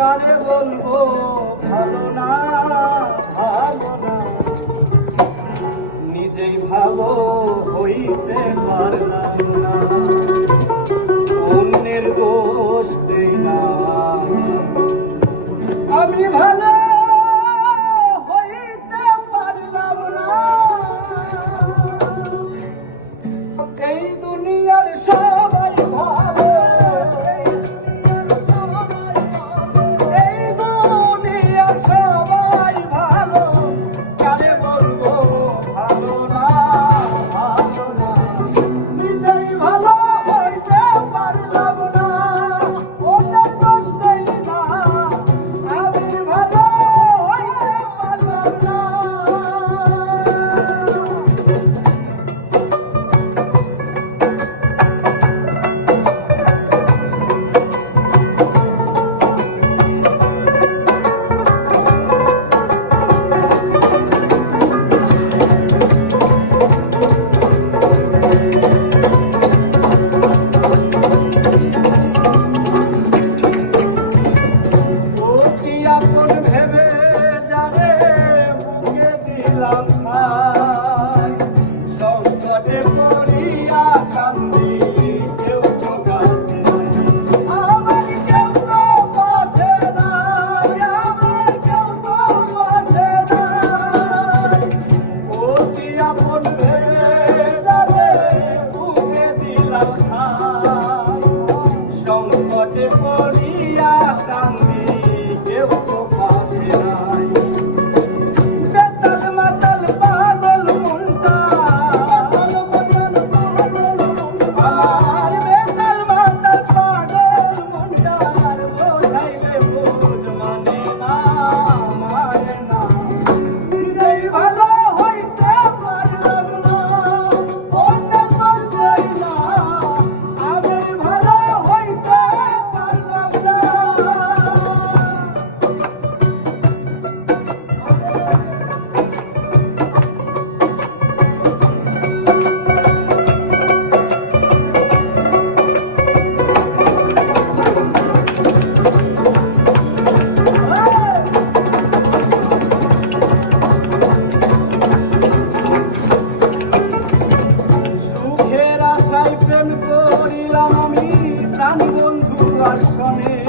কারে বলব ভালো না ভালো না। নিজেই ভালো হইতে Amém.